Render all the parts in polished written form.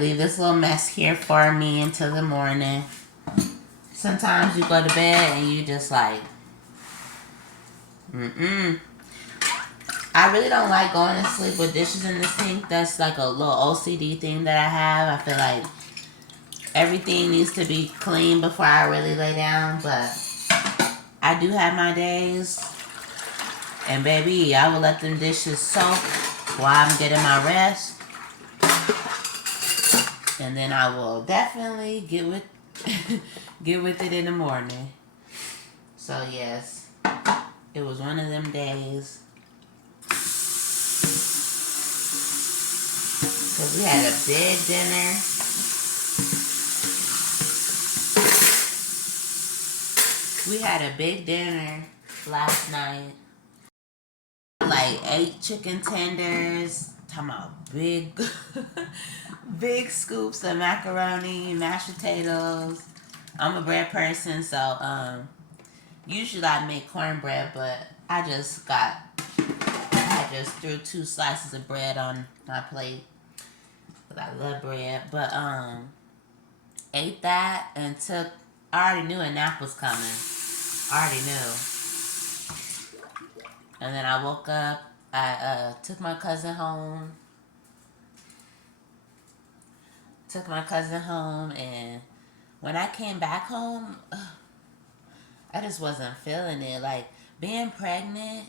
leave this little mess here for me until the morning. Sometimes you go to bed and you just like, I really don't like going to sleep with dishes in the sink. That's like a little OCD thing that I have. I feel like everything needs to be clean before I really lay down. But I do have my days. And baby, I will let them dishes soak while I'm getting my rest. And then I will definitely get with get with it in the morning. So yes, it was one of them days. Because we had a big dinner. We had a big dinner last night. Like 8 chicken tenders. Talking about big, big scoops of macaroni, mashed potatoes. I'm a bread person, so usually I make cornbread, but I just threw 2 slices of bread on my plate. Because I love bread. But ate that and I already knew a nap was coming. I already knew. And then I woke up. I took my cousin home. And when I came back home, I just wasn't feeling it. Like, being pregnant,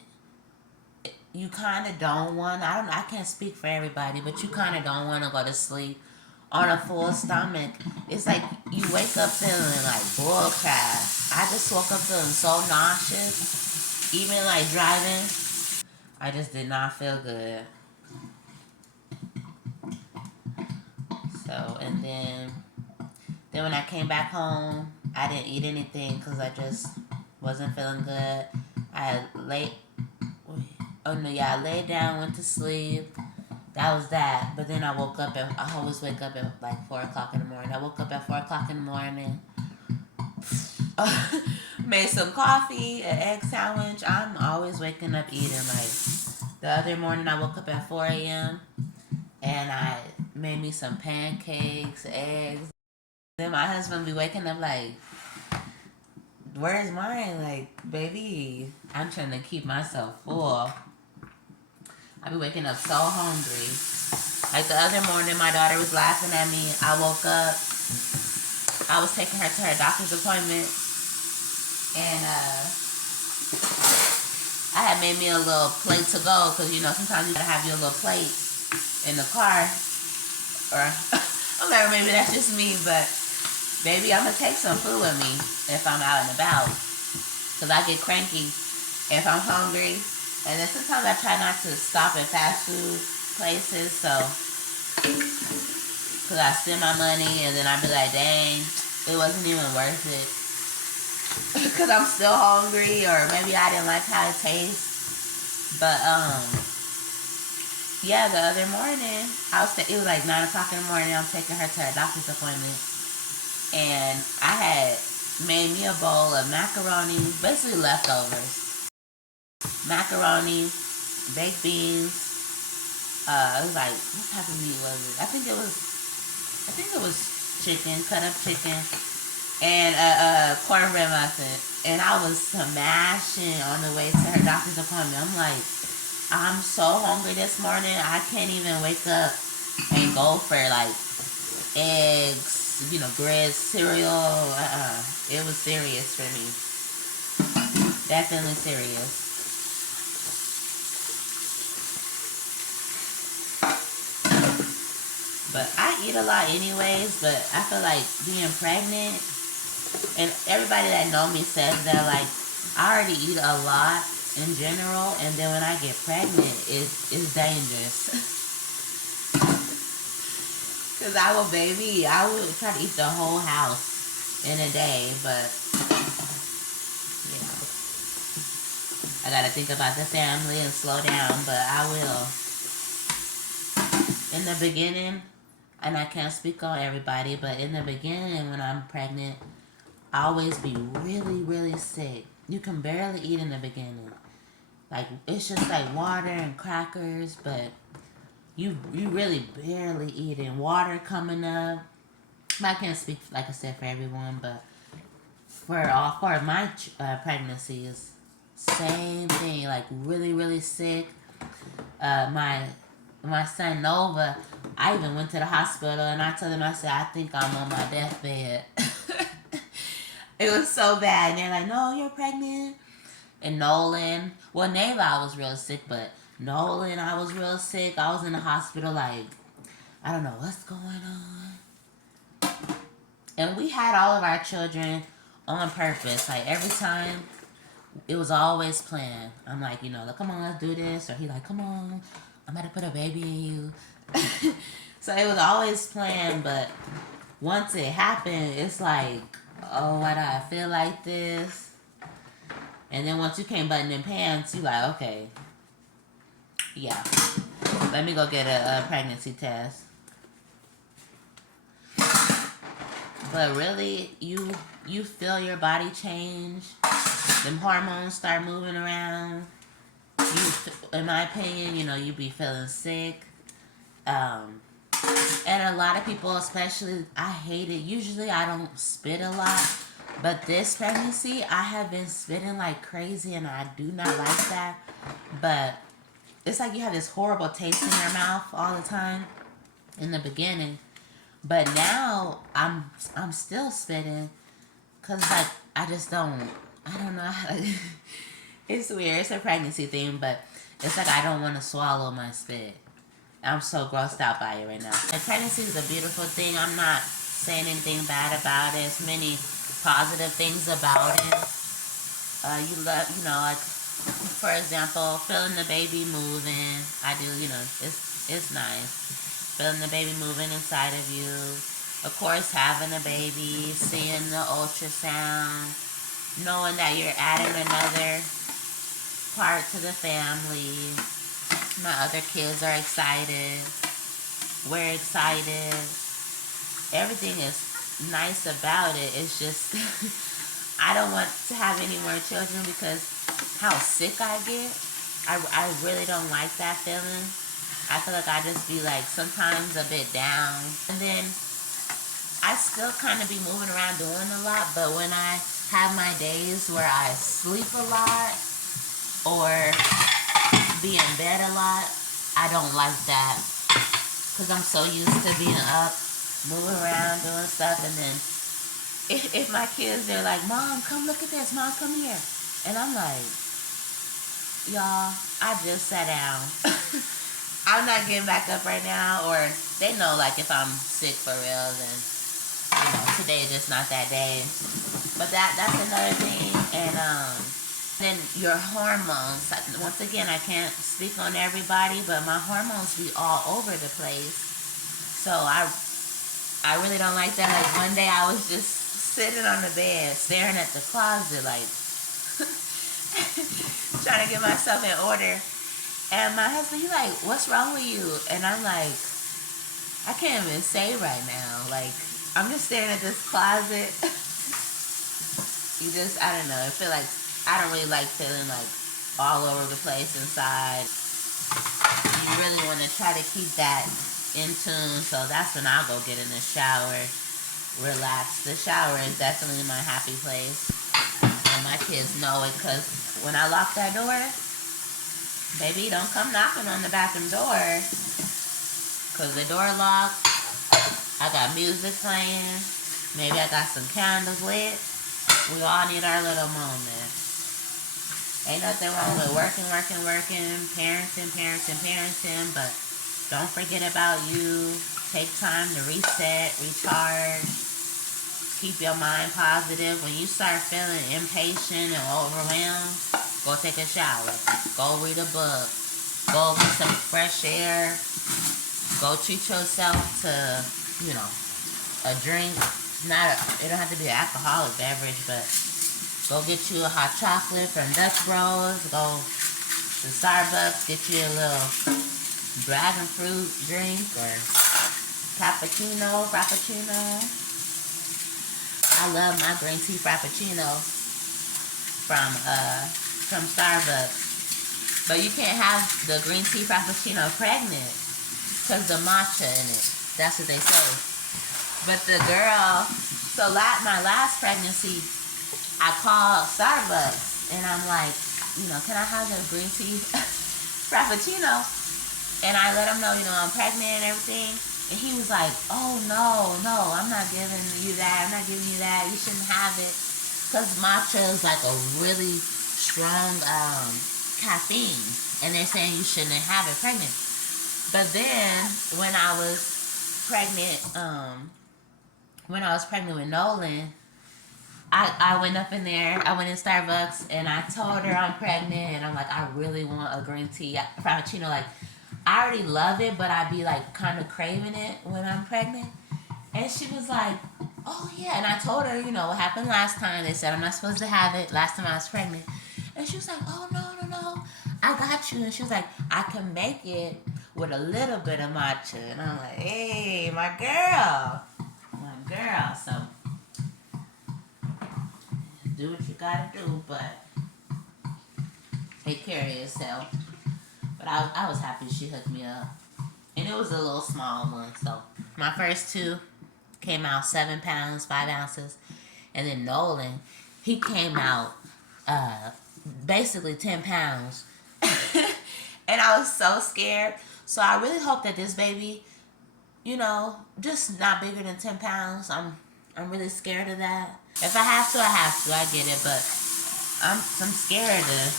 you kind of don't want, I can't speak for everybody, but you kind of don't want to go to sleep on a full stomach. It's like you wake up feeling like bull crap. I just woke up feeling so nauseous. Even like driving, I just did not feel good. So, and then when I came back home, I didn't eat anything because I just wasn't feeling good. I laid down, went to sleep. That was that. But then I woke up I always wake up at like 4 o'clock in the morning. I woke up at 4 o'clock in the morning. Made some coffee, an egg sandwich. I'm always waking up eating. Like, the other morning I woke up at 4 a.m. and I made me some pancakes, eggs. Then my husband be waking up like, where's mine? Like, baby, I'm trying to keep myself full. I be waking up so hungry. Like the other morning, my daughter was laughing at me. I woke up. I was taking her to her doctor's appointment. And I had made me a little plate to go. Because, sometimes you gotta have your little plate in the car. Or, okay, maybe that's just me. But, baby, I'm going to take some food with me if I'm out and about. Because I get cranky if I'm hungry. And then sometimes I try not to stop at fast food places, so, because I spend my money and then I be like, dang, it wasn't even worth it. Because I'm still hungry, or maybe I didn't like how it tastes. But, yeah, the other morning, it was like 9 o'clock in the morning, I'm taking her to her doctor's appointment. And I had made me a bowl of macaroni, basically leftovers. Macaroni, baked beans. It was like, what type of meat was it? I think it was chicken, cut up chicken, and cornbread muffin. And I was smashing on the way to her doctor's appointment. I'm like, I'm so hungry this morning. I can't even wake up and go for like eggs, grits, cereal. It was serious for me. Definitely serious. But I eat a lot anyways, but I feel like being pregnant, and everybody that know me says that, like, I already eat a lot in general, and then when I get pregnant, it's dangerous. Because I will try to eat the whole house in a day, but, I gotta think about the family and slow down, but I will. In the beginning, and I can't speak on everybody, but in the beginning when I'm pregnant, I always be really, really sick. You can barely eat in the beginning. Like, it's just like water and crackers, but you really barely eating. Water coming up. I can't speak, like I said, for everyone, but for my pregnancies, same thing. Like really, really sick. My son Nova, I even went to the hospital and I told him, I said, I think I'm on my deathbed. It was so bad. And they're like, no, you're pregnant. And Nolan, well, Neva, I was real sick, but Nolan, I was real sick. I was in the hospital, like, I don't know what's going on. And we had all of our children on purpose. Like, every time, it was always planned. I'm like, like, come on, let's do this. Or he like, come on, I'm about to put a baby in you. So it was always planned, but once it happened, it's like, oh, why do I feel like this? And then once you came button in pants, you like, okay, yeah, let me go get a pregnancy test. But really, you feel your body change. Them hormones start moving around. In my opinion, you be feeling sick. And a lot of people, especially, I hate it. Usually I don't spit a lot. But this pregnancy, I have been spitting like crazy, and I do not like that. But it's like you have this horrible taste in your mouth all the time in the beginning. But now I'm still spitting because like I don't know how to, it's weird. It's a pregnancy thing, but it's like I don't want to swallow my spit. I'm so grossed out by it right now. And pregnancy is a beautiful thing. I'm not saying anything bad about it. There's many positive things about it. You love, like, for example, feeling the baby moving. I do, it's nice. Feeling the baby moving inside of you. Of course, having a baby, seeing the ultrasound, knowing that you're adding another part to the family. My other kids are excited. We're excited. Everything is nice about it. It's just, I don't want to have any more children because how sick I get. I really don't like that feeling. I feel like I just be like sometimes a bit down. And then I still kind of be moving around doing a lot, but when I have my days where I sleep a lot or be in bed a lot, I don't like that because I'm so used to being up, moving around, doing stuff, and then if my kids, they're like, Mom, come look at this, Mom, come here. And I'm like, y'all, I just sat down. I'm not getting back up right now. Or they know, like, if I'm sick for real, then, today is just not that day. But that's another thing. And then your hormones. Once again, I can't speak on everybody, but my hormones be all over the place. So I really don't like that. Like, one day I was just sitting on the bed, staring at the closet, like, trying to get myself in order. And my husband, he's like, what's wrong with you? And I'm like, I can't even say right now. Like, I'm just staring at this closet. I don't know. I feel like I don't really like feeling like all over the place inside. You really want to try to keep that in tune. So that's when I'll go get in the shower, relax. The shower is definitely my happy place. And my kids know it because when I lock that door, baby, don't come knocking on the bathroom door because the door locked. I got music playing. Maybe I got some candles lit. We all need our little moment. Ain't nothing wrong with working, parenting, but don't forget about you. Take time to reset, recharge. Keep your mind positive. When you start feeling impatient and overwhelmed, go take a shower. Go read a book. Go get some fresh air. Go treat yourself to, a drink. It don't have to be an alcoholic beverage, but go get you a hot chocolate from Dutch Bros. Go to Starbucks, get you a little dragon fruit drink or frappuccino. I love my green tea frappuccino from Starbucks. But you can't have the green tea frappuccino pregnant. because the matcha in it. That's what they say. But the girl, so my last pregnancy, I called Starbucks and I'm like, can I have the green tea frappuccino? And I let him know, I'm pregnant and everything. And he was like, oh, no, I'm not giving you that. I'm not giving you that. You shouldn't have it. Because matcha is like a really strong caffeine. And they're saying you shouldn't have it pregnant. But then when I was pregnant with Nolan, I went up in there, I went in Starbucks and I told her I'm pregnant and I'm like, I really want a green tea frappuccino. Like, I already love it, but I'd be like kind of craving it when I'm pregnant. And she was like, oh yeah. And I told her, what happened last time. They said I'm not supposed to have it last time I was pregnant. And she was like, oh no, I got you. And she was like, I can make it with a little bit of matcha. And I'm like, hey, my girl. So do what you gotta do, but take care of yourself. But I was happy she hooked me up. And it was a little small one. So my first two came out 7 pounds, 5 ounces. And then Nolan, he came out basically 10 pounds. And I was so scared. So I really hope that this baby, just not bigger than 10 pounds. I'm really scared of that. If I have to, I have to. I get it. But I'm scared to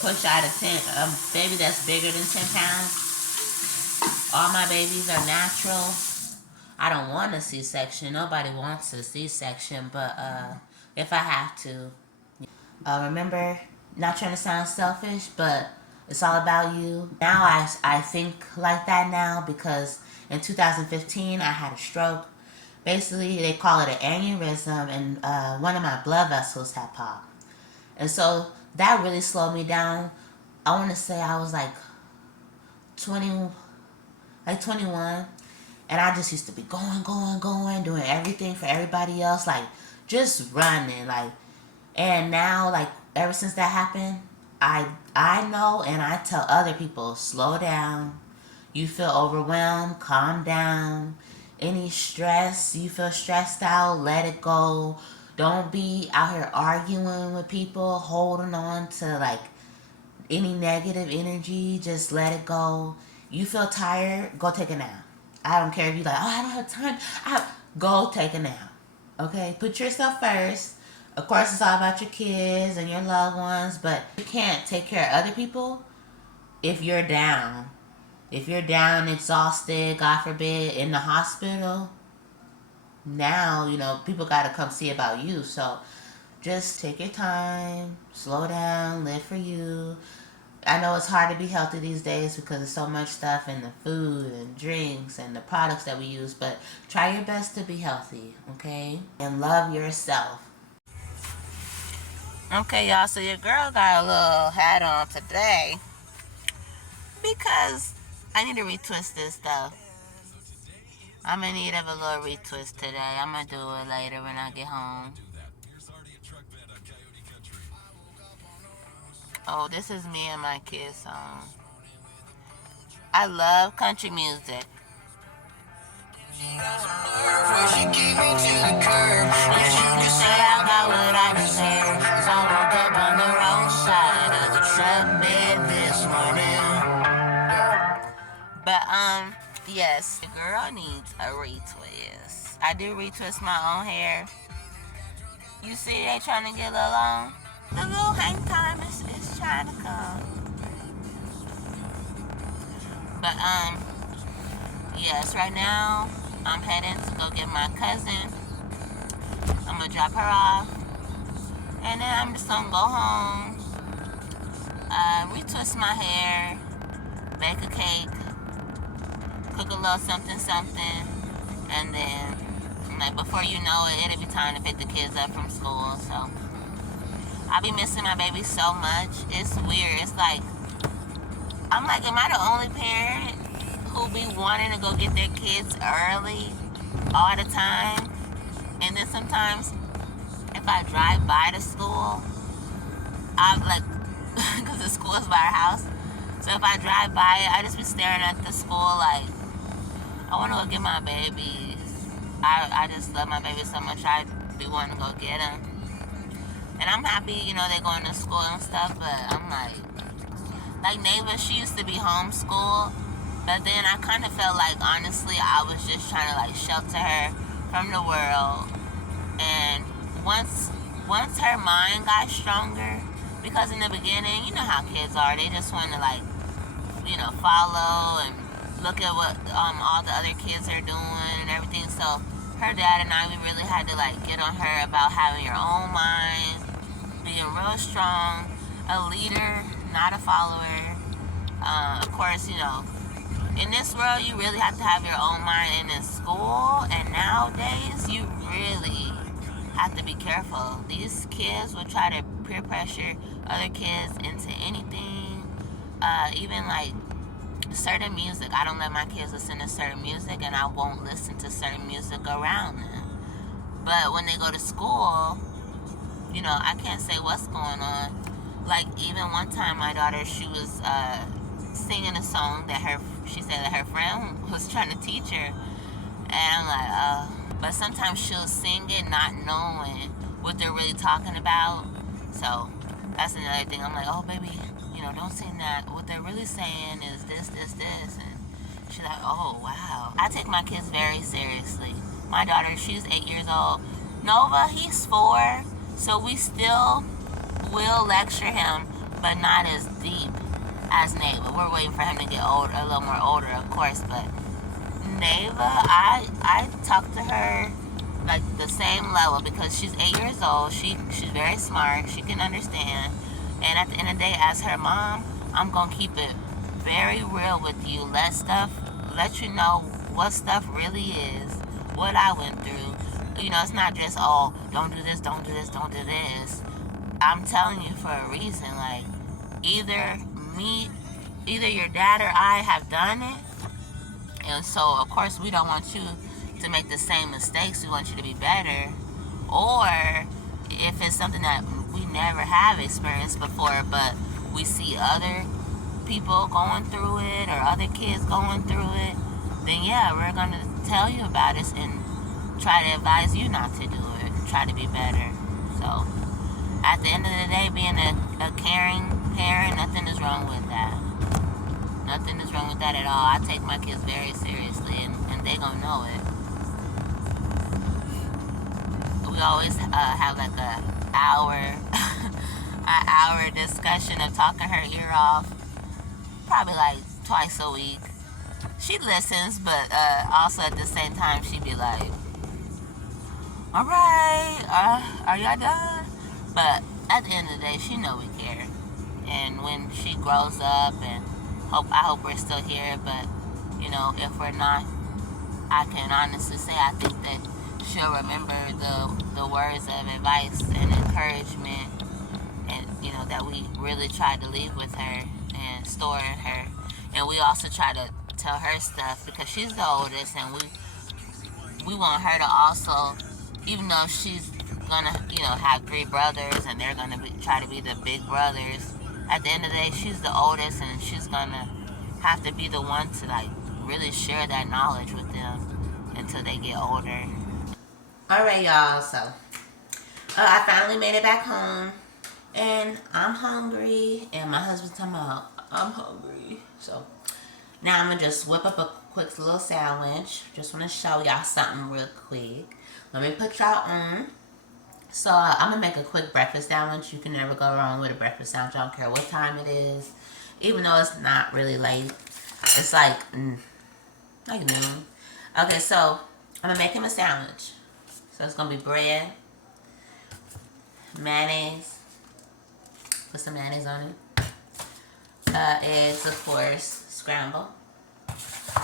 push out a baby that's bigger than 10 pounds. All my babies are natural. I don't want a C-section. Nobody wants a C-section. But if I have to. Remember, not trying to sound selfish, but it's all about you. Now I think like that now because in 2015 I had a stroke. Basically, they call it an aneurysm, and one of my blood vessels had popped. And so that really slowed me down. I want to say I was like 21. And I just used to be going, doing everything for everybody else, like just running, like. And now, like, ever since that happened, I know and I tell other people, slow down. You feel overwhelmed, calm down. Any stress, you feel stressed out, let it go. Don't be out here arguing with people, holding on to, like, any negative energy. Just let it go. You feel tired, go take a nap. I don't care if you're like, oh, I don't have time. Go take a nap. Okay? Put yourself first. Of course, it's all about your kids and your loved ones, but you can't take care of other people if you're down. If you're down, exhausted, God forbid, in the hospital, now, people got to come see about you. So just take your time, slow down, live for you. I know it's hard to be healthy these days because there's so much stuff in the food and drinks and the products that we use, but try your best to be healthy, okay? And love yourself. Okay, y'all, so your girl got a little hat on today because I need to retwist this stuff. I'm in need of a little retwist today. I'm going to do it later when I get home. Oh, this is me and my kids' song. I love country music. She keep me to the curb. Wish you could say I got what I deserve. 'Cause I woke up on the wrong side of the truck bed this morning. But yes, the girl needs a retwist. I do retwist my own hair. You see, they trying to get a little long. The little hang time is trying to come. But yes, right now I'm heading to go get my cousin. I'm gonna drop her off, and then I'm just gonna go home, retwist my hair, bake a cake, cook a little something, and then, like, before you know it, it'll be time to pick the kids up from school. So I'll be missing my baby so much. It's weird. It's like, I'm like, am I the only parent who be wanting to go get their kids early all the time? And then sometimes if I drive by the school, I'm like, because the school is by our house, So if I drive by it, I just be staring at the school like, I want to go get my babies. I just love my babies so much. I be wanting to go get them. And I'm happy, you know, they're going to school and stuff. But I'm like Neva, she used to be homeschooled. But then I kind of felt like, honestly, I was just trying to like shelter her from the world. And once her mind got stronger, because in the beginning, you know how kids are, they just want to like, you know, follow and look at what all the other kids are doing and everything. So her dad and I, we really had to like get on her about having your own mind, being real strong, a leader, not a follower. Of course, you know, in this world, you really have to have your own mind. And in school and nowadays, you really have to be careful. These kids will try to peer pressure other kids into anything, even like certain music. I don't let my kids listen to certain music, and I won't listen to certain music around them. But when they go to school, you know, I can't say what's going on. Like even one time, my daughter, she was singing a song that she said that her friend was trying to teach her, and I'm like, but sometimes she'll sing it not knowing what they're really talking about. So that's another thing. I'm like, oh baby, you know, don't sing that. What they're really saying is this, this, this. And she's like, oh wow. I take my kids very seriously. My daughter, she's 8 years old. Nova, he's 4. So we still will lecture him, but not as deep as Neva. We're waiting for him to get older, a little more older, of course, but Neva, I talk to her like the same level because she's 8 years old. She's very smart. She can understand. And at the end of the day, as her mom, I'm gonna keep it very real with you. Let you know what stuff really is, what I went through. You know, it's not just, oh, don't do this, don't do this, don't do this. I'm telling you for a reason. Like either your dad or I have done it. And so, of course, we don't want you to make the same mistakes. We want you to be better. Or if it's something that we never have experienced before, but we see other people going through it or other kids going through it, then yeah, we're going to tell you about it and try to advise you not to do it. Try to be better. So, at the end of the day, being a caring parent, nothing is wrong with that. Nothing is wrong with that at all. I take my kids very seriously, and they gonna know it. We always have like an hour discussion of talking her ear off, probably like twice a week. She listens, but also at the same time, she be like, all right, are y'all done? But at the end of the day, she know we care. And when she grows up, and I hope we're still here, but you know, if we're not, I can honestly say I think that she'll remember the words of advice and encouragement, and you know, that we really tried to leave with her and store in her. And we also try to tell her stuff because she's the oldest, and we want her to also, even though she's gonna, you know, have 3 brothers and they're gonna try to be the big brothers, at the end of the day, she's the oldest, and she's gonna have to be the one to like really share that knowledge with them until they get older. All right, y'all. So I finally made it back home, and I'm hungry, and my husband's talking about I'm hungry. So now I'm gonna just whip up a quick little sandwich. Just want to show y'all something real quick. Let me put y'all on. So I'm gonna make a quick breakfast sandwich. You can never go wrong with a breakfast sandwich. I don't care what time it is, even though it's not really late. It's like noon. Okay, so I'm gonna make him a sandwich. So it's gonna be bread, mayonnaise. Put some mayonnaise on it. Eggs, of course, scramble.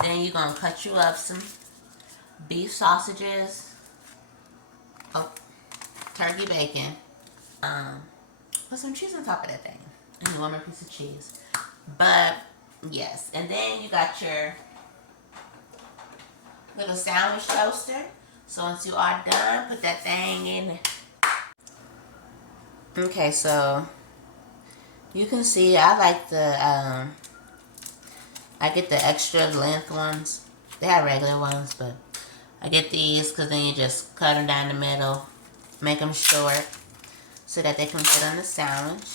Then you're gonna cut you up some beef sausages. Oh, turkey bacon. Put some cheese on top of that thing. And one more piece of cheese. But yes, and then you got your little sandwich toaster. So once you are done, put that thing in there. Okay, so you can see I like the I get the extra length ones. They have regular ones, but I get these because then you just cut them down the middle, make them short so that they can fit on the sandwich.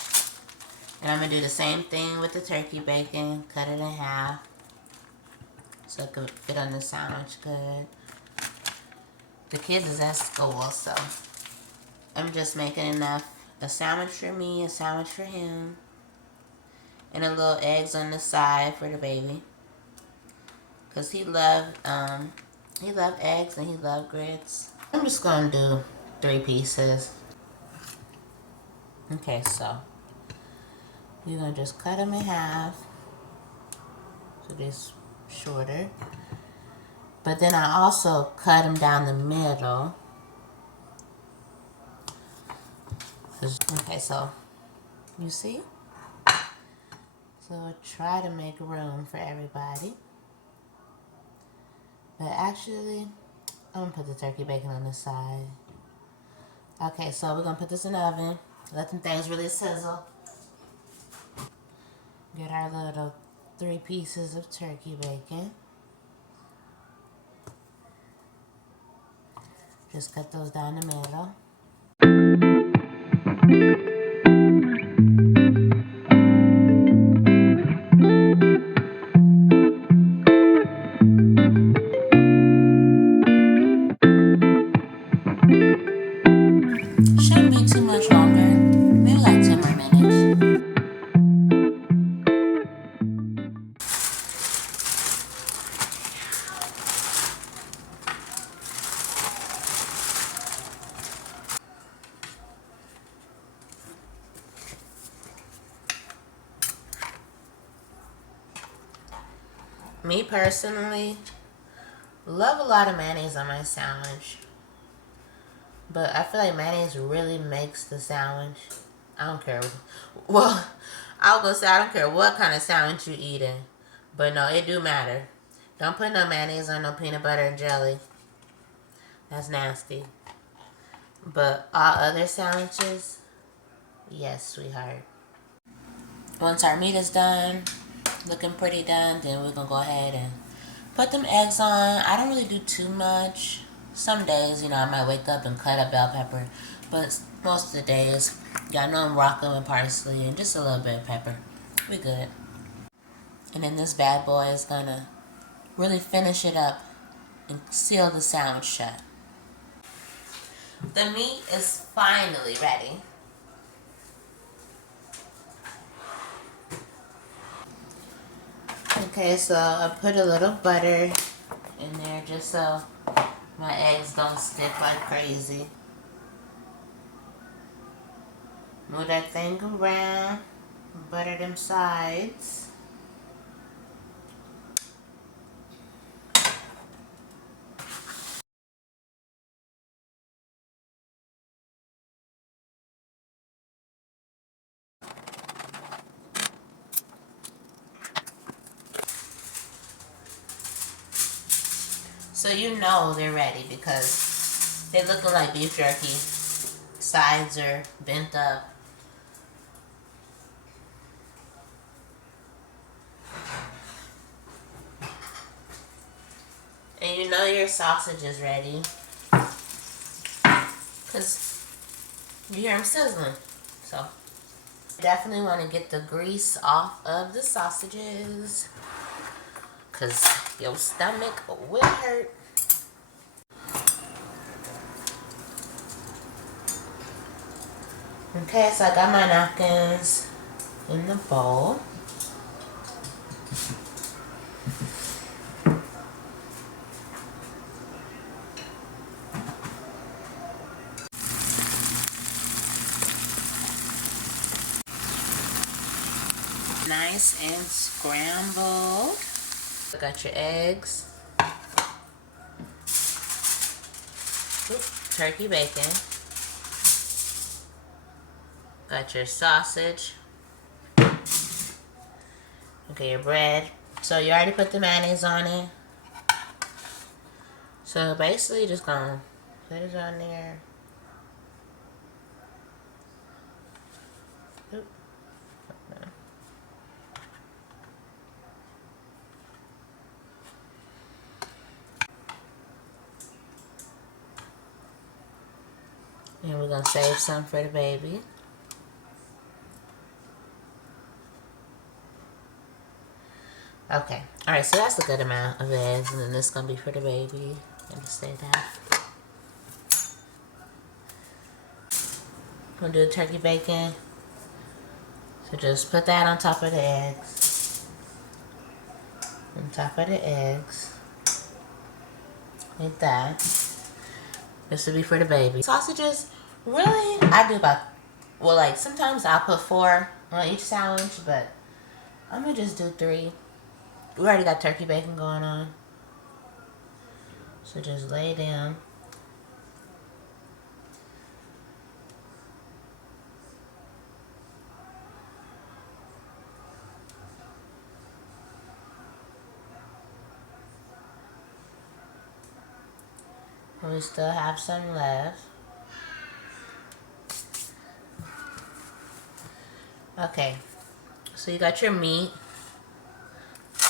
And I'm going to do the same thing with the turkey bacon. Cut it in half so it can fit on the sandwich good. The kids is at school, so I'm just making enough. A sandwich for me, a sandwich for him, and a little eggs on the side for the baby. Cause he loved eggs and he loved grits. I'm just gonna do 3 pieces. Okay, so you're gonna just cut them in half so this shorter. But then I also cut them down the middle. Okay, so you see? So try to make room for everybody. But actually, I'm gonna put the turkey bacon on the side. Okay, so we're gonna put this in the oven. Let them things really sizzle. Get our little 3 pieces of turkey bacon. Just cut those down the middle. Shouldn't be too much longer. Maybe like 10 more minutes. Me personally, love a lot of mayonnaise on my sandwich. But I feel like mayonnaise really makes the sandwich. I don't care. Well, I was gonna say I don't care what kind of sandwich you eating. But no, it do matter. Don't put no mayonnaise on no peanut butter and jelly. That's nasty. But all other sandwiches, yes, sweetheart. Once our meat is done, looking pretty done, then we're gonna go ahead and put them eggs on. I don't really do too much. Some days, I might wake up and cut a bell pepper. But most of the days, y'all know I'm rocking with parsley and just a little bit of pepper. We good. And then this bad boy is gonna really finish it up and seal the sandwich shut. The meat is finally ready. Okay, so I put a little butter in there just so my eggs don't stick like crazy. Move that thing around, butter them sides. So you know they're ready because they're looking like beef jerky. Sides are bent up. And you know your sausage is ready because you hear them sizzling. So definitely want to get the grease off of the sausages because your stomach will hurt. Okay, so I got my napkins in the bowl. Nice and scrambled. Got your eggs. Oop, turkey bacon. Got your sausage. Okay, your bread. So you already put the mayonnaise on it. So basically just gonna put it on there. Oop. And we're gonna save some for the baby. Okay. Alright, so that's a good amount of eggs, and then this is gonna be for the baby. Let me say that. Gonna do the turkey bacon. So just put that on top of the eggs. On top of the eggs. Like that. This will be for the baby. Sausages, really? I do about, well, like sometimes I'll put 4 on each sandwich, but I'm gonna just do 3. We already got turkey bacon going on. So just lay down. And we still have some left. Okay, so you got your meat.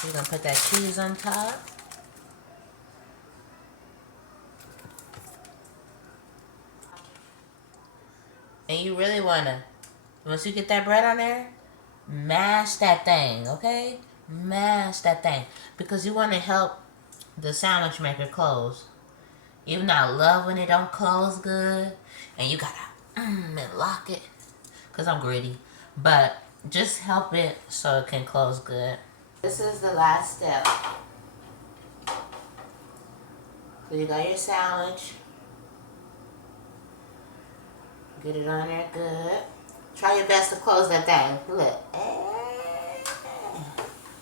You're gonna put that cheese on top. And you really wanna, once you get that bread on there, mash that thing, okay? Mash that thing. Because you wanna help the sandwich maker close. Even though I love when it don't close good, and you gotta and lock it, cause I'm greedy. But just help it so it can close good. This is the last step. So you got your sandwich. Get it on there good. Try your best to close that thing. Look.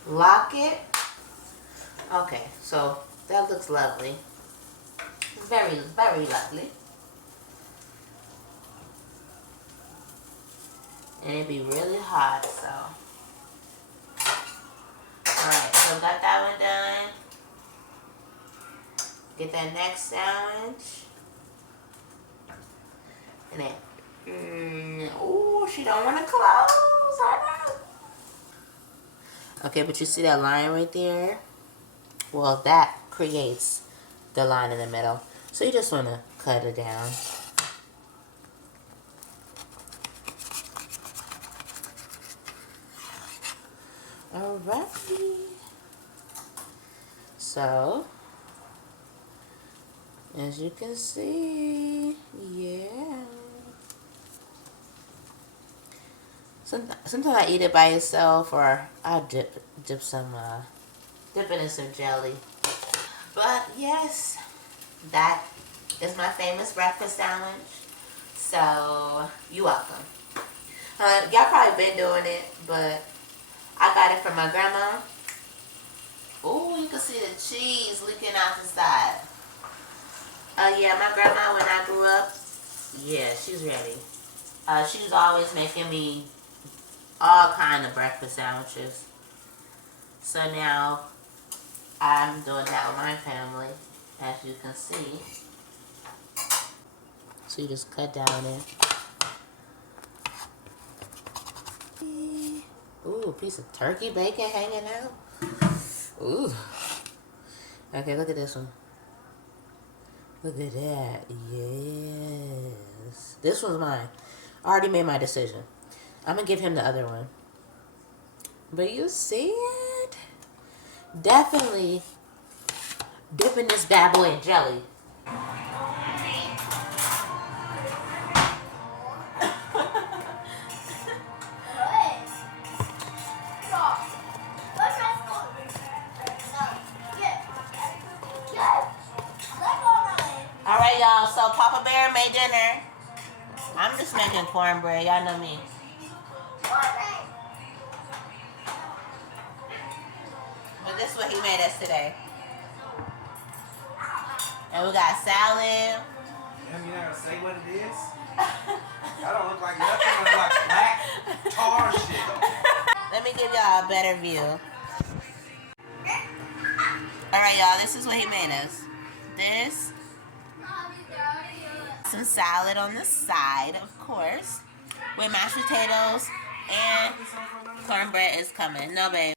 Lock it. Okay, so that looks lovely. Very, very lovely. And it'd be really hot, so. Alright, so got that one done. Get that next sandwich. And then, ooh, she don't want to close. I know. Okay, but you see that line right there? Well, that creates the line in the middle. So you just want to cut it down. Alrighty. So, as you can see, yeah. Sometimes I eat it by itself, or I dip it in some jelly. But yes, that is my famous breakfast sandwich. So, you're welcome. Y'all probably been doing it, but I got it from my grandma. Oh, you can see the cheese leaking out the side. Yeah, my grandma, when I grew up, yeah, she's ready. She was always making me all kind of breakfast sandwiches. So now I'm doing that with my family, as you can see. So you just cut down it. Ooh, a piece of turkey bacon hanging out. Ooh. Okay, look at this one. Look at that. Yes. This one's mine. I already made my decision. I'm going to give him the other one. But you see it? Definitely dipping this bad boy in jelly. Alright, y'all. So Papa Bear made dinner. I'm just making cornbread. Y'all know me. But this is what he made us today. And we got salad. You never say what it is? That don't look like nothing. It looks like black tar shit. Let me give y'all a better view. Alright, y'all. This is what he made us. This. Some salad on the side, of course. With mashed potatoes. And cornbread is coming. No, babe.